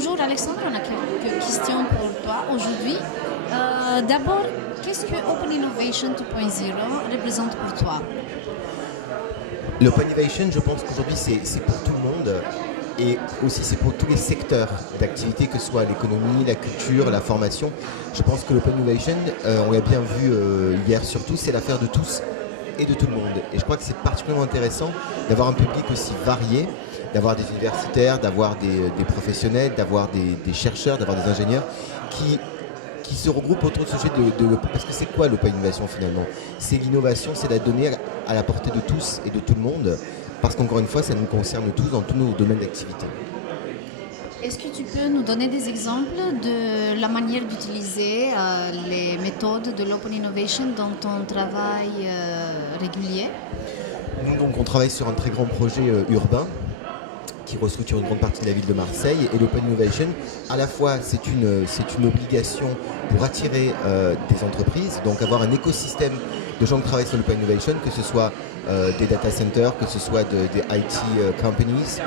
Bonjour Alexandre, on a quelques questions pour toi aujourd'hui. D'abord, qu'est-ce que Open Innovation 2.0 représente pour toi? L'Open Innovation, je pense qu'aujourd'hui, c'est pour tout le monde et aussi c'est pour tous les secteurs d'activité, que ce soit l'économie, la culture, la formation. Je pense que l'Open Innovation, on l'a bien vu hier surtout, c'est l'affaire de tous et de tout le monde. Et je crois que c'est particulièrement intéressant d'avoir un public aussi varié, d'avoir des universitaires, d'avoir des professionnels, d'avoir des chercheurs, d'avoir des ingénieurs qui se regroupent autour de ce sujet parce que c'est quoi l'open innovation finalement? C'est l'innovation, c'est la donner à la portée de tous et de tout le monde, parce qu'encore une fois, ça nous concerne tous dans tous nos domaines d'activité. Est-ce que tu peux nous donner des exemples de la manière d'utiliser les méthodes de l'Open Innovation dans ton travail régulier? Nous, donc, on travaille sur un très grand projet urbain qui restructure une grande partie de la ville de Marseille. Et l'Open Innovation, à la fois, c'est une obligation pour attirer des entreprises, donc avoir un écosystème de gens qui travaillent sur l'Open Innovation, que ce soit des data centers, que ce soit des IT companies,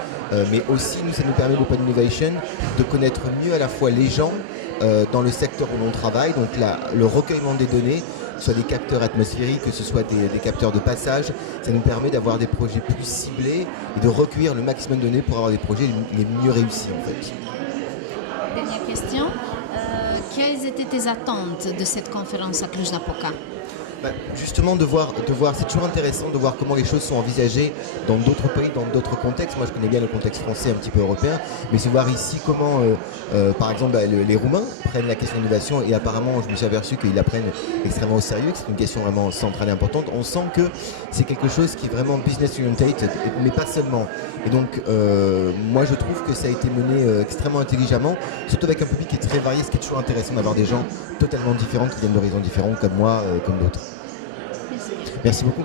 mais aussi, ça nous permet l'Open Innovation de connaître mieux à la fois les gens dans le secteur où l'on travaille, donc le recueillement des données, que ce soit des capteurs atmosphériques, que ce soit des capteurs de passage. Ça nous permet d'avoir des projets plus ciblés et de recueillir le maximum de données pour avoir des projets les mieux réussis en fait. Dernière question. Quelles étaient tes attentes de cette conférence à Cluj-Napoca? Justement de voir, c'est toujours intéressant de voir comment les choses sont envisagées dans d'autres pays, dans d'autres contextes. Moi je connais bien le contexte français, un petit peu européen, mais c'est voir ici comment par exemple les Roumains prennent la question d'innovation, et apparemment je me suis aperçu qu'ils la prennent extrêmement au sérieux, que c'est une question vraiment centrale et importante. On sent que c'est quelque chose qui est vraiment business oriented, mais pas seulement. Et donc moi je trouve que ça a été mené extrêmement intelligemment, surtout avec un public qui est très varié, ce qui est toujours intéressant d'avoir des gens totalement différents qui viennent d'horizons différents, comme moi, comme d'autres. Merci beaucoup.